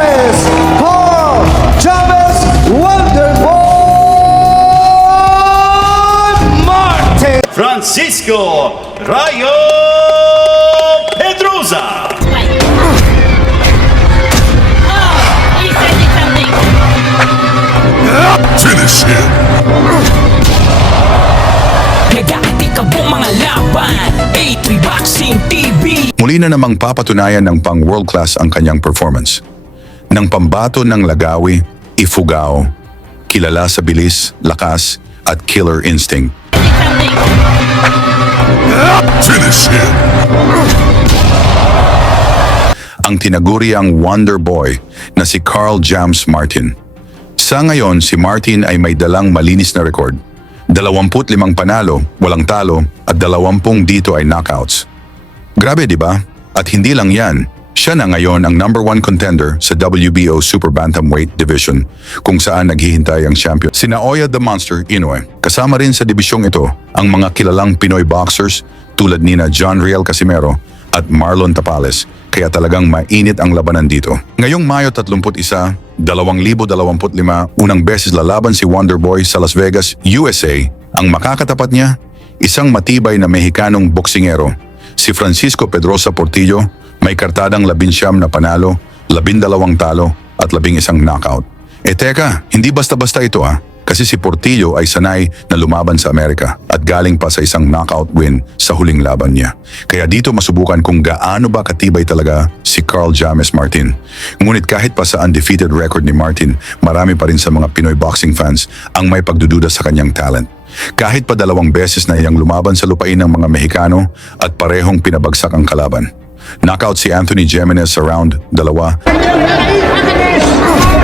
is Carl Chavez Wonderboy Martin. Francisco Rayo Pedrosa. He said it's something. Finish him. Nagkakati ka po mga laban, A3 Boxing TV. Muli na namang papatunayan ng pang world class ang kanyang performance. Nang pambato ng Lagawi, Ifugao, kilala sa bilis, lakas at killer instinct. It's something. Finish him. Ang tinaguriang Wonder Boy na si Carl James Martin. Sa ngayon, si Martin ay may dalang malinis na record. 25 panalo, walang talo at 20 dito ay knockouts. Grabe, di ba? At hindi lang yan, siya na ngayon ang #1 contender sa WBO Super Bantamweight Division kung saan naghihintay ang champion. Sina Oya the Monster Inoue. Kasama rin sa dibisyong ito ang mga kilalang Pinoy boxers tulad nina John Riel Casimero at Marlon Tapales. Kaya talagang mainit ang labanan dito. Ngayong Mayo 31, 2025, unang beses lalaban si Wonderboy sa Las Vegas, USA. Ang makakatapat niya, isang matibay na Mexicanong boksingero, si Francisco Pedrosa Portillo, may kartadang 19 na panalo, 12 talo at 11 knockout. Teka, hindi basta-basta ito kasi si Portillo ay sanay na lumaban sa Amerika at galing pa sa isang knockout win sa huling laban niya. Kaya dito masubukan kung gaano ba katibay talaga si Carl James Martin. Ngunit kahit pa sa undefeated record ni Martin, marami pa rin sa mga Pinoy boxing fans ang may pagdududa sa kanyang talent. Kahit pa 2 beses na iyang lumaban sa lupain ng mga Mexicano at parehong pinabagsak ang kalaban. Knockout si Anthony Jimenez sa round 2.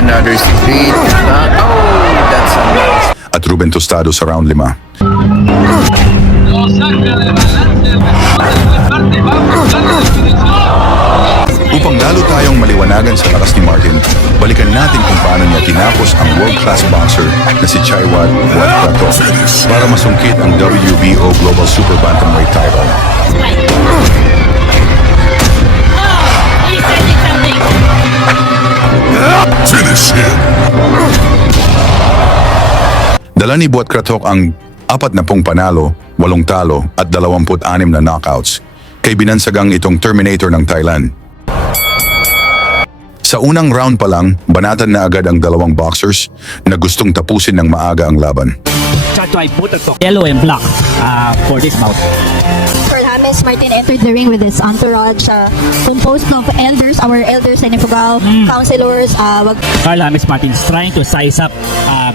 Another street knock. Oh, that's a nice. At Ruben Tostado sa round 5. Upang lalo tayong maliwanagan sa lakas ni Martin, balikan natin kung paano niya tinapos ang world-class boxer na si Chaiwat Huatcato para masungkit ang WBO Global Super Bantamweight title. He said it's something. Finish him! Dala ni Buat Kratok ang 40 panalo, 8 talo at 26 na knockouts kay binansagang itong Terminator ng Thailand. Sa unang round pa lang, banatan na agad ang 2 boxers na gustong tapusin ng maaga ang laban. Yellow and black for this bout. Carl James Martin entered the ring with his entourage composed of elders, our elders and Ifugao, councilors. Carl James Martin is trying to size up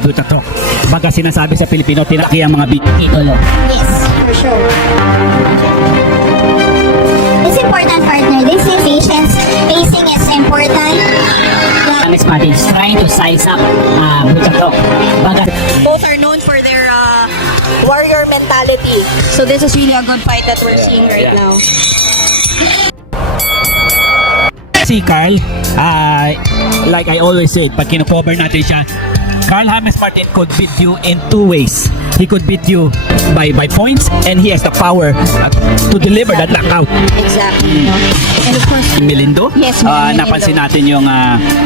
Butato. Baga sinasabi sa Pilipino, tinaki ang mga big idolo. Yes, for sure. It's important, partner. This is patience. Pacing is important. James Martin is trying to size up Butato. Baga Both are known for their warrior mentality. So this is really a good fight that we're seeing right now. si Carl, like I always said, pag kino-cover natin siya, Carl James Martin could beat you in 2 ways. He could beat you by points, and he has the power to deliver that knockout. Exactly. And of course, Melindo, Yes, Melindo. napansin natin yung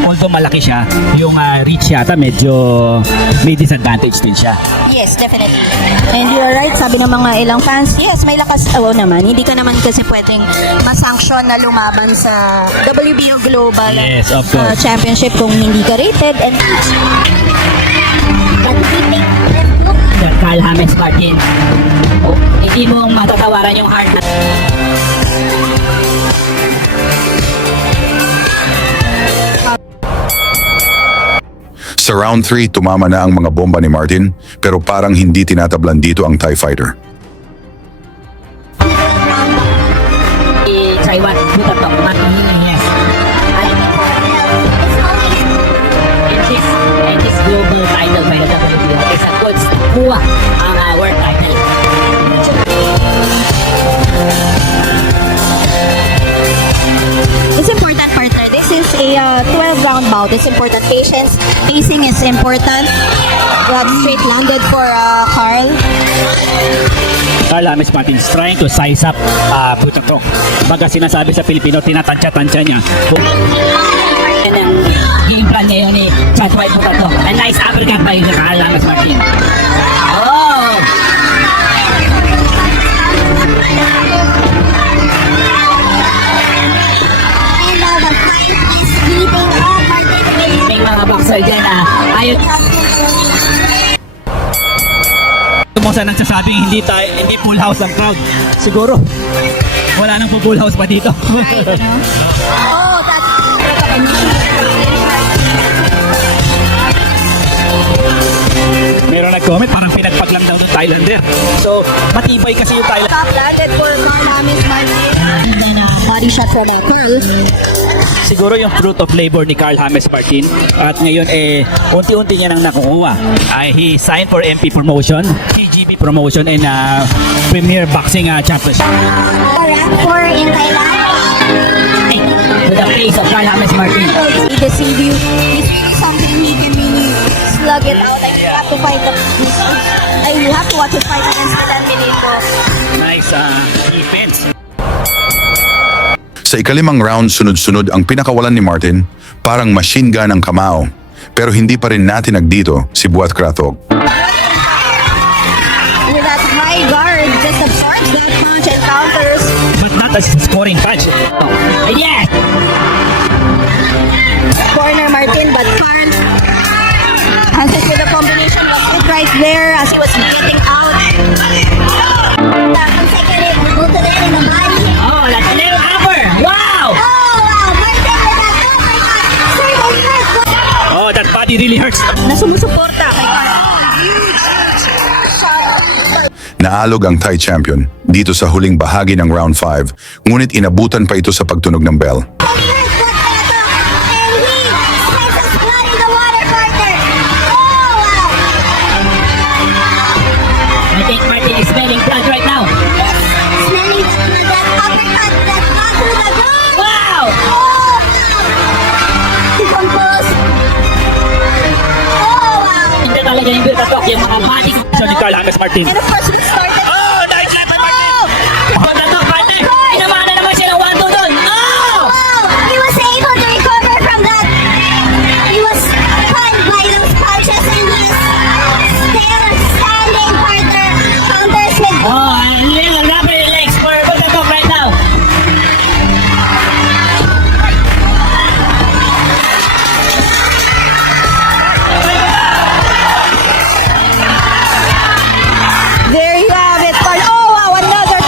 although malaki siya, yung reach yata medyo may disadvantage din siya. yes, definitely. And you're right, sabi ng mga ilang fans, yes, may lakas. Oo naman, hindi ka naman kasi pwedeng masanction na lumaban sa WBO Global Yes, of course. Championship kung hindi ka rated. And Carl James Martin, hindi mo matatawaran yung heart na Sa round 3, tumama na ang mga bomba ni Martin pero parang hindi tinatablan dito ang Thai fighter. Taiwan, Butatok, Martin, yes. And this global title by the WBO is a good kuha ang world title. it's important, partner. This is a 12-round bout. It's important. Patience, pacing is important. Grab straight landed for Carl. Carl James Martin is trying to size up Butatok. Baga sinasabi sa Pilipino, tinatansya-tansya niya. And then sa nagsasabing hindi full house ang crowd. Siguro, wala nang full house pa dito. Oh, Meron nag-comment, parang pinagpaglam daw ng Thailander. So, matibay kasi yung Thailand. top landed for Carl Martin. And then body shot from Carl. Siguro yung fruit of labor ni Carl James Martin. At ngayon, unti-unti niya nang nakukuha. He signed for MP promotion, CGP promotion, and Premier Boxing Championship. Rank 4 in Thailand. With the face of Carl James Martin. He deceive you. He's really something he can really slug it out. Like, you have to fight you have to watch his fight against Milan Minito. Nice defense. Sa ikalimang round, sunod-sunod ang pinakawalan ni Martin, parang machine gun ang kamao. Pero hindi pa rin natin nagdito si Buat Krathok. With that high guard, just absorbs that punch and counters. But not as scoring punch. Yeah! Corner Martin, but Carl answers with a combination of hook right there as he was getting out. Consecutive, go to the end of the body. Oh, that's a little upper! Wow! Oh, wow! Martin with that uppercut. Circle first. Oh, that body really hurts. Na sumusuporta kay Carl. Huge shot. Naalog ang Thai champion dito sa huling bahagi ng round 5, ngunit inabutan pa ito sa pagtunog ng bell. I think Martin is smelling blood right now. Wow! Hindi talaga yung good attack, yung mga body. So ni Carl James Martin. And of course, we started. Oh, nice shot by Martin! Good attack, Martin! Pinamana naman siya ng 1-2 doon. Oh! Wow! He was able to recover from that. He was punched by those punches and he is still standing further. Counters with Oh, a little rubber legs for good attack right now. there you have it. Carl. Oh wow, another.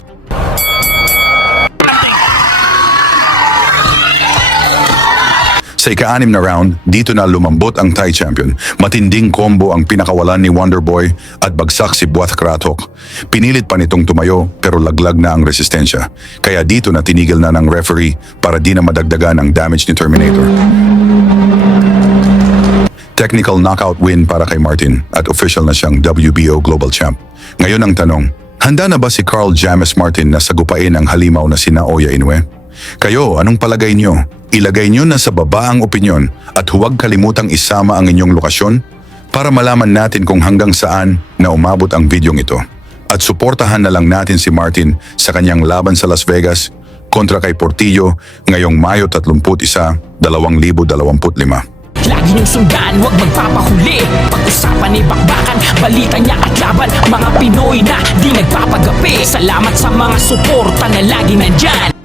Sa ika-6 na round, dito na lumambot ang Thai champion. Matinding combo ang pinakawalan ni Wonderboy at bagsak si Buat Krathok. Pinilit pa nitong tumayo pero laglag na ang resistensya. Kaya dito na tinigil na ng referee para di na madagdagan ang damage ni Terminator. Technical knockout win para kay Martin at official na siyang WBO Global Champ. Ngayon ang tanong, handa na ba si Carl James Martin na sagupain ang halimaw na sina Oya Inoue? Kayo, anong palagay nyo? Ilagay nyo na sa baba ang opinyon at huwag kalimutang isama ang inyong lokasyon para malaman natin kung hanggang saan na umabot ang videong ito. At suportahan na lang natin si Martin sa kanyang laban sa Las Vegas kontra kay Portillo ngayong Mayo 31, 2025. Lagi niyong sundan, huwag magpapahuli. Pag-usapan ni bakbakan, balita niya at laban. Mga Pinoy na di nagpapagapi. Salamat sa mga suporta na lagi nandyan.